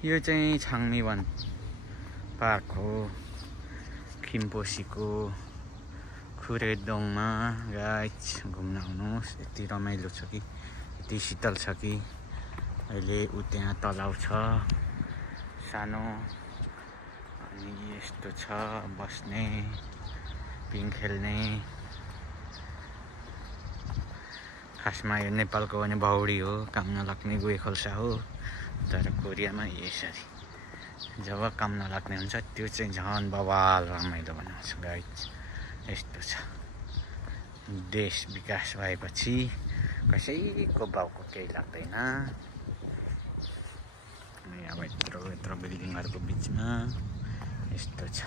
यो चाहिँ छाङमी वन पार्क हो खिम्पोसीको खुरेदोङमा। गाइज घुम्न आउनुहोस्। यति रमाइलो छ कि यति शीतल छ कि अहिले उ त्यहाँ तलाउ छ सानो अनि यस्तो छ बस्ने पिङ खेल्ने। खासमा यो नेपालको भने भौडी हो, काम नलाग्ने गुहे खोल्सा हो। तर कोरियामा यसरी जब काम नलाग्ने हुन्छ त्यो चाहिँ झन् बवाल रमाइलो बनाउँछ गाइज। यस्तो छ देश विकास भएपछि कसैको बाउको केही लाग्दैन। अब यत्रो बिल्डिङहरूको बिचमा यस्तो छ।